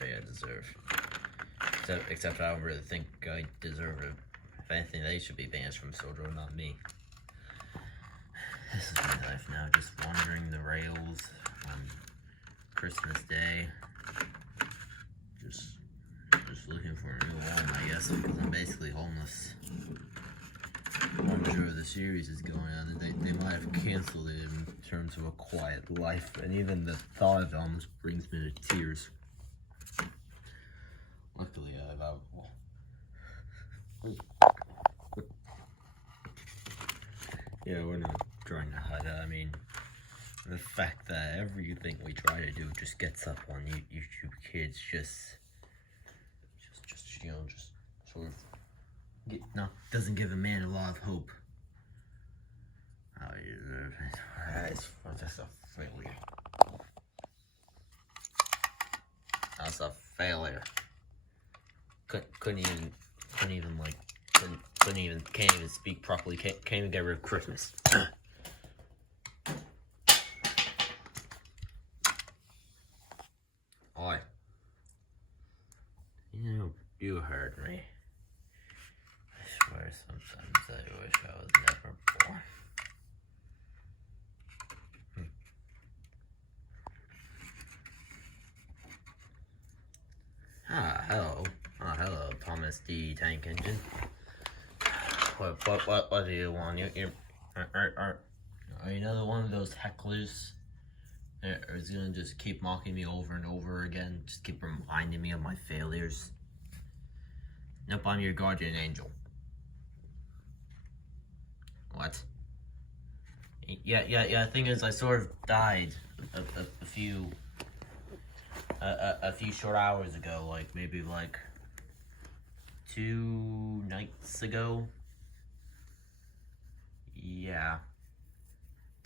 fate I deserve. Except I don't really think I deserve it. If anything, they should be banished from Sojo, not me. This is my life now, just wandering the rails on Christmas Day. Just looking for a new home, I guess, because I'm basically homeless. I'm sure the series is going on, and they might have canceled it in terms of a quiet life, and even the thought of it almost brings me to tears. Luckily, yeah, we're not trying to hide it. I mean, the fact that everything we try to do just gets up on YouTube Kids just sort of doesn't give a man a lot of hope. It's just a failure. That's a failure. Can't even speak properly. Can't even get rid of Christmas. Oi. You heard me. I swear sometimes I wish I was never born. Hello. Hello, Thomas D. Tank Engine. What do you want? Are you another one of those hecklers? Or is gonna just keep mocking me over and over again? Just keep reminding me of my failures? Nope, I'm your guardian angel. What? Yeah, the thing is, I sort of died a few short hours ago, like maybe like 2 nights ago. Yeah.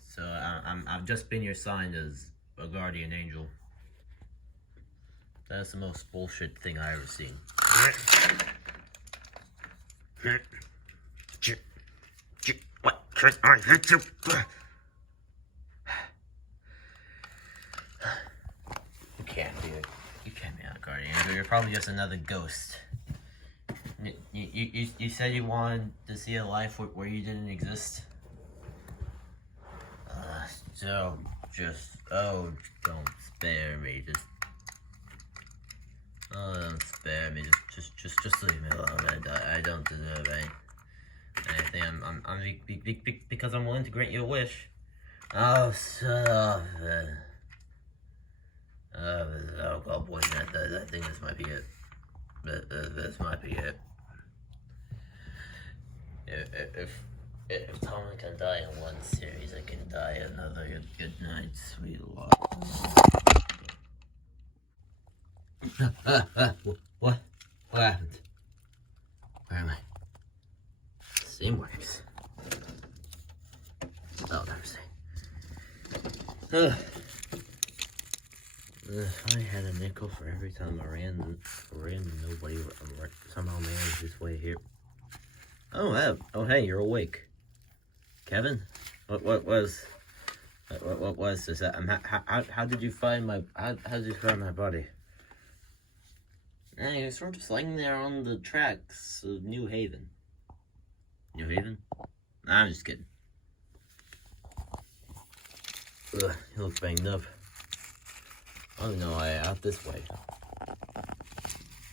So I've just been your signed as a guardian angel. That's the most bullshit thing I ever seen. What? Chris, I hate you. You can't be a guardian angel. You're probably just another ghost. You said you wanted to see a life where you didn't exist. Don't spare me. Don't spare me. Just leave me alone. I don't deserve anything. I'm because I'm willing to grant you a wish. Oh, shut up. Oh boy, I think this might be it. This might be it. If Tommy can die in one series, I can die another. Good night, sweet love. What happened? Where am I? Steamworks. I'll never say. If I had a nickel for every time I ran nobody somehow managed his way here. Oh, hey, you're awake. Kevin? What was this? How did you find my, how did you find my body? He was sort of laying there on the tracks of New Haven. New Haven? Nah, I'm just kidding. Ugh, he looks banged up. Oh no, out this way.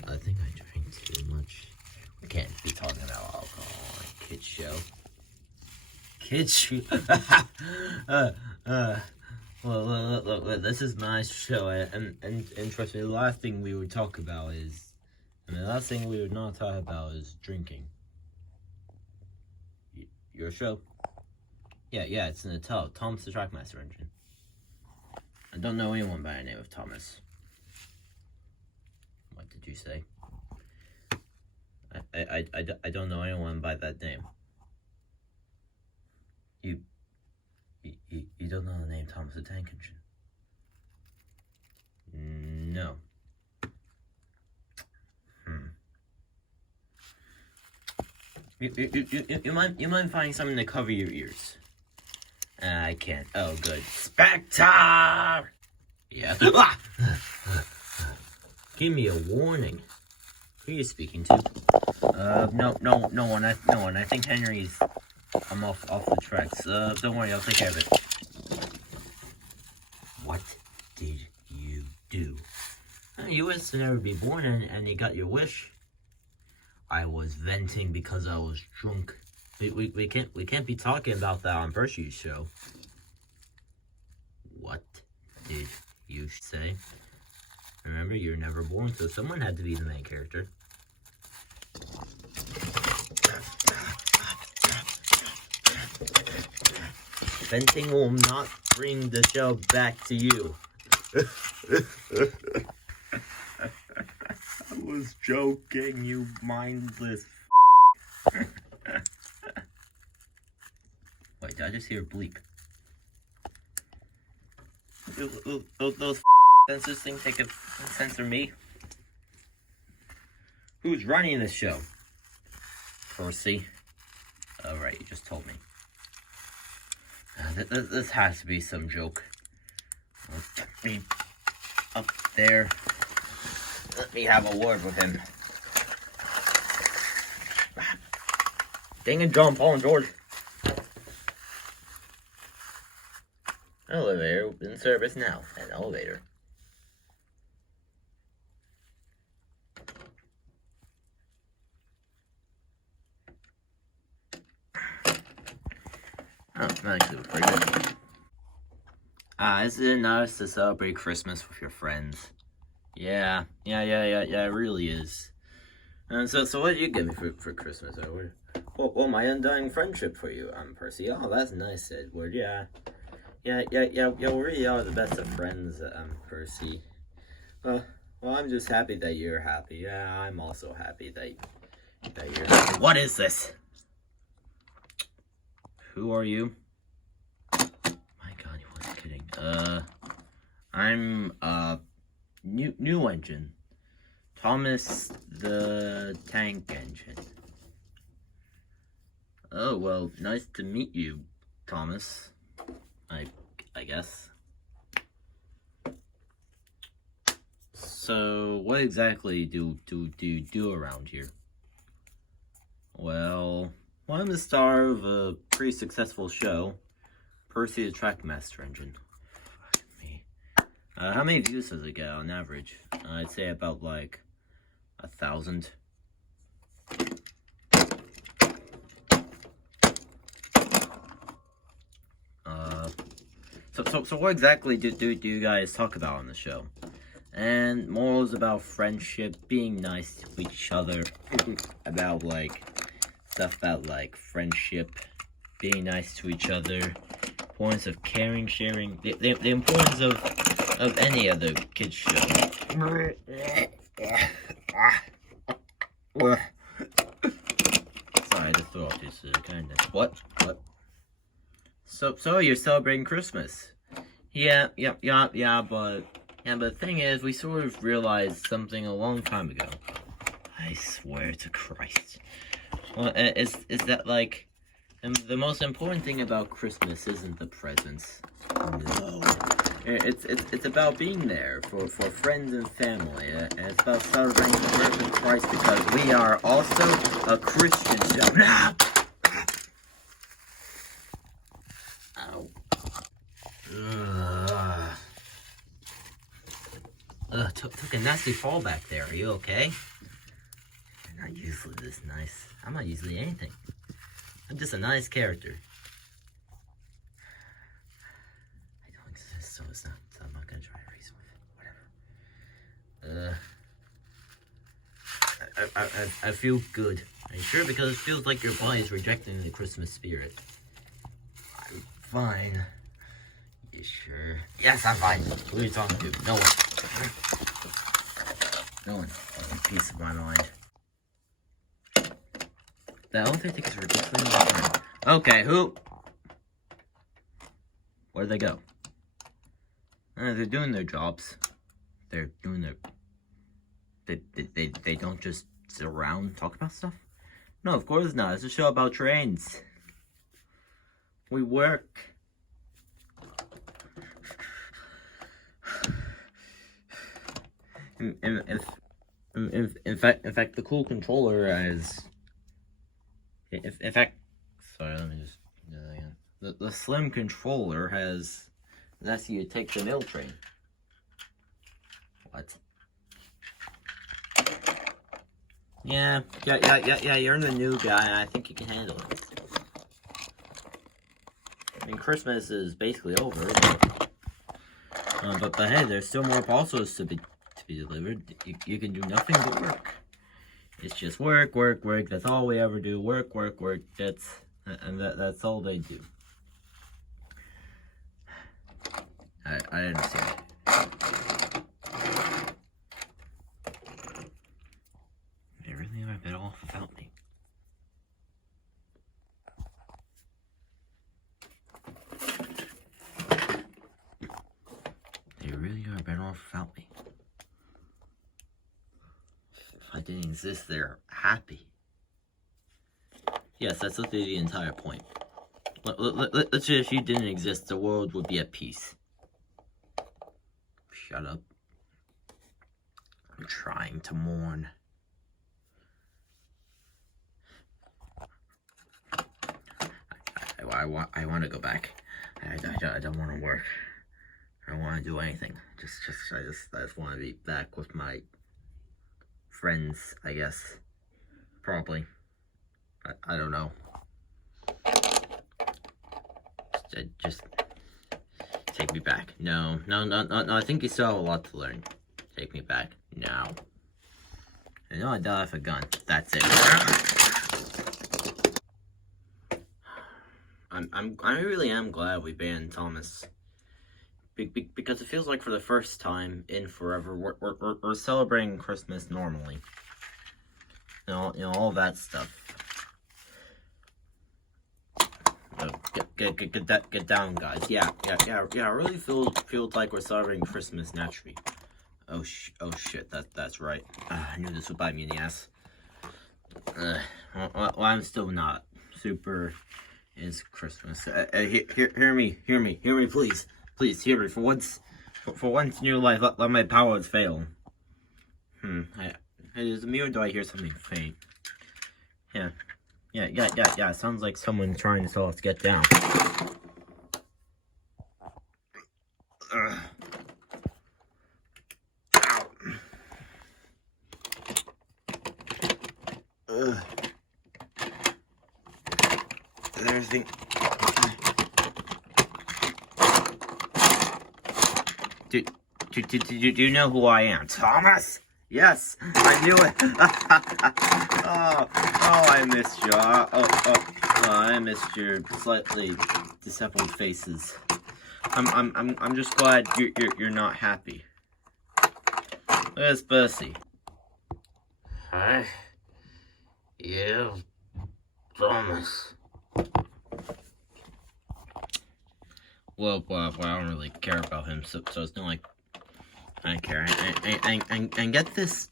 I think I drank too much. We can't be talking about alcohol on a kid's show. Kids show? Well, look, this is my show, and trust me, the last thing we would talk about is, the last thing we would not talk about is drinking. Your show? Yeah, it's in the tub. Tom's the trackmaster engine. I don't know anyone by the name of Thomas. What did you say? I don't know anyone by that name. You don't know the name Thomas the Tank Engine? No. You mind finding something to cover your ears? I can't. Oh, good. Spectre! Yeah. Give me a warning. Who are you speaking to? No one. No one. I think Henry's. I'm off the tracks. Don't worry, I'll take care of it. What did you do? You wished to never be born, and you got your wish. I was venting because I was drunk. We can't be talking about that on Percy's show. What did you say? Remember, you're never born, so someone had to be the main character. Venting will not bring the show back to you. I was joking, you mindless. Wait, did I just hear a bleep? Those sensors things they could censor me? Who's running this show? Percy. Oh, right, you just told me. This has to be some joke. Get me up there. Let me have a word with him. Dang it, John, Paul, and George. Elevator in service now. An elevator. Oh, that actually was pretty good. Isn't it nice to celebrate Christmas with your friends? Yeah, it really is. So what did you get me for Christmas, Edward? Well, my undying friendship for you, Percy. Oh, that's nice, Edward. Yeah, we really are the best of friends, Percy. Well, I'm just happy that you're happy. Yeah, I'm also happy that you're happy. What is this? Who are you? My God, he wasn't kidding. I'm, new engine. Thomas the Tank Engine. Oh, well, nice to meet you, Thomas. I guess. So, what exactly do you do around here? Well, I'm the star of a pretty successful show, Percy the Trackmaster Engine. Fuck me. How many views does it get on average? I'd say about like 1,000. So what exactly do you guys talk about on the show? And morals about friendship, being nice to each other, about like stuff about like friendship, being nice to each other, importance of caring, sharing, the importance of any other kids show. Sorry to throw off this kindness. What? So you're celebrating Christmas? Yeah, but the thing is, we sort of realized something a long time ago. I swear to Christ. Well, is that like, the most important thing about Christmas isn't the presents. No. It's about being there for friends and family, and it's about celebrating the birth of Christ because we are also a Christian show. Ow. Took a nasty fall back there. Are you okay? You're not usually this nice. I'm not usually anything. I'm just a nice character. I don't exist, so it's not. So I'm not gonna try to reason with it. Whatever. I feel good. Are you sure? Because it feels like your body is rejecting the Christmas spirit. I'm fine. You sure? Yes, I'm fine. Who are you talking to? No one. No one. Peace of my mind. The elevator tickets are ridiculously. Okay, who? Where'd they go? They're doing their jobs. They're doing their. They don't just sit around and talk about stuff. No, of course not. It's a show about trains. We work. in fact, the cool controller has. In fact, sorry, let me just do that again. The slim controller has. That's you take the mail train. What? Yeah. You're the new guy, and I think you can handle it. I mean, Christmas is basically over, but hey, there's still more parcels to be delivered. You can do nothing but work. It's just work. That's all we ever do. Work. That's all they do. I understand. They really are a bit off without me. They really are better off without me. If I didn't exist, they're happy. Yes, that's literally the entire point. Let's say if you didn't exist, the world would be at peace. Shut up. I'm trying to mourn. I want to go back. I don't want to work. I don't want to do anything. I just want to be back with my friends, I guess. Probably. I don't know. Just take me back. No. I think you still have a lot to learn. Take me back now. I know I die with a gun. That's it. I really am glad we banned Thomas. Because it feels like for the first time in forever, we're celebrating Christmas normally. You know, all that stuff. Get down, guys. Yeah. It really feels like we're celebrating Christmas naturally. Oh shit. That's right. I knew this would bite me in the ass. Well, I'm still not. Super is Christmas. Hear me, please. Please hear me. For once in your life, let my powers fail. Hey, is it me or do I hear something faint? Yeah. Sounds like someone trying to tell us to get down. Ow. Everything. Do you know who I am, Thomas? Yes, I knew it. oh, I missed you. I missed your slightly disheveled faces. I'm just glad you're not happy. Where's Percy? Hi. Yeah, Thomas. Well, I don't really care about him, so it's not like I care. And get this,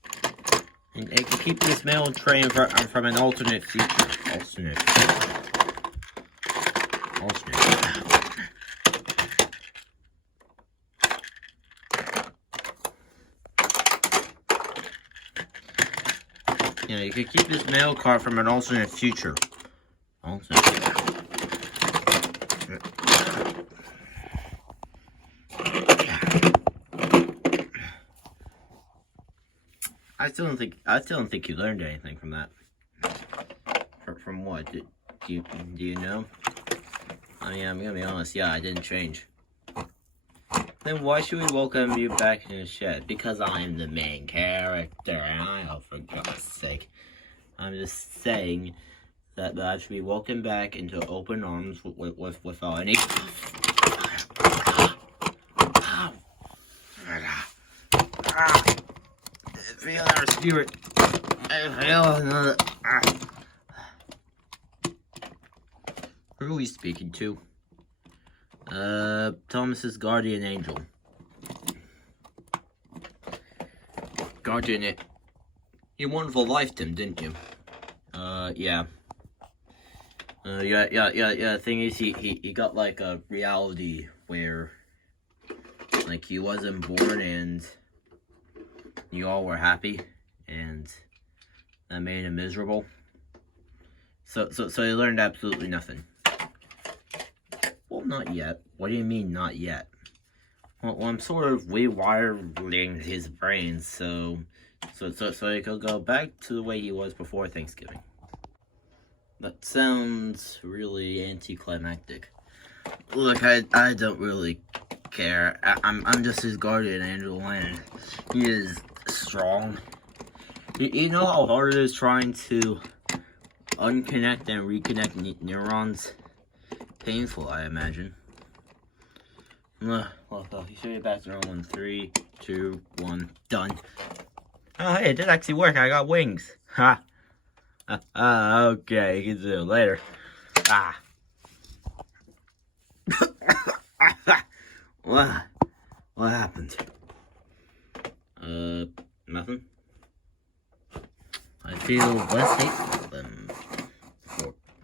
and keep this mail train from an alternate future. Alternate. Yeah, you could keep this mail card from an alternate future. I still don't think you learned anything from that. From what? Do you know? I mean, I'm gonna be honest. Yeah, I didn't change. Then why should we welcome you back in the shed? Because I'm the main character, and for God's sake, I'm just saying that I should be welcomed back into open arms without any. Feel our spirit. I feel another. Who are we speaking to? Thomas's guardian angel. Guardian, you wonderful lifed him, didn't you? Yeah. Yeah. The thing is, he got like a reality where, like, he wasn't born and you all were happy, and that made him miserable. So he learned absolutely nothing. Well, not yet. What do you mean, not yet? Well, I'm sort of rewiring his brain, so he could go back to the way he was before Thanksgiving. That sounds really anticlimactic. Look, I don't really care. I'm just his guardian angel, and he is strong. You know how hard it is trying to unconnect and reconnect neurons? Painful, I imagine. Look, you should be back to normal in 3, 2, 1, done. Oh, hey, it did actually work. I got wings. Ha. Okay, you can do it later. What happened? Nothing. I feel less hateful than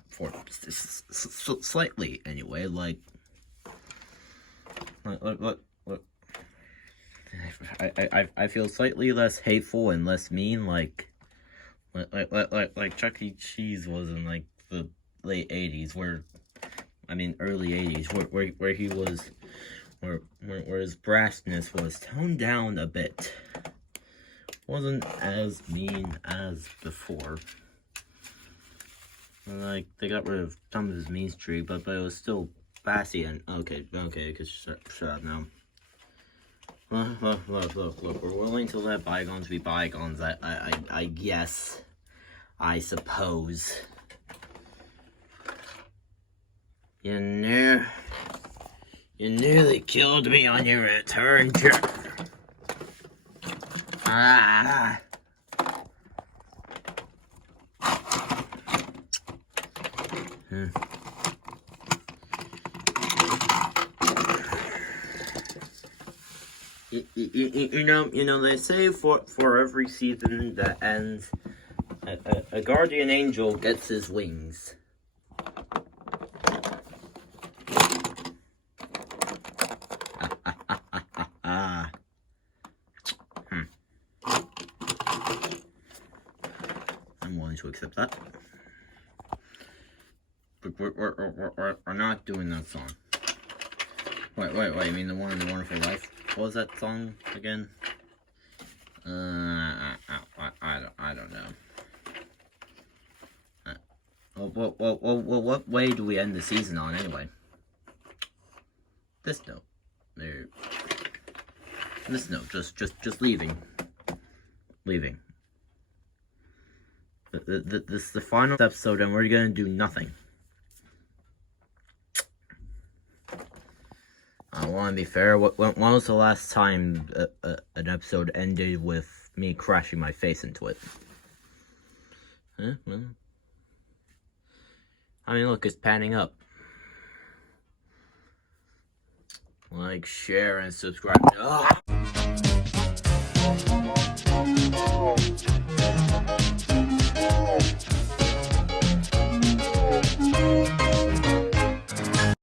for slightly anyway. Like I feel slightly less hateful and less mean. Like Chuck E. Cheese was in like the late '80s, early '80s, where he was, where his brassness was toned down a bit. Wasn't as mean as before. Like, they got rid of some of his mean streak, but it was still bassy and okay, cause shut up now. Look, we're willing to let bygones be bygones, I guess. I suppose. You nearly killed me on your return journey. You know, they say for every season that ends, a guardian angel gets his wings. I'm willing to accept that. But we're not doing that song. Wait, you mean the one in The Wonderful Life? What was that song again? I don't know. Well, what way do we end the season on anyway? This note. There. This note. Just leaving. Leaving. This is the final episode, and we're gonna do nothing. I want to be fair. When was the last time an episode ended with me crashing my face into it? Well, I mean, look, it's panning up. Like, share, and subscribe. Ugh.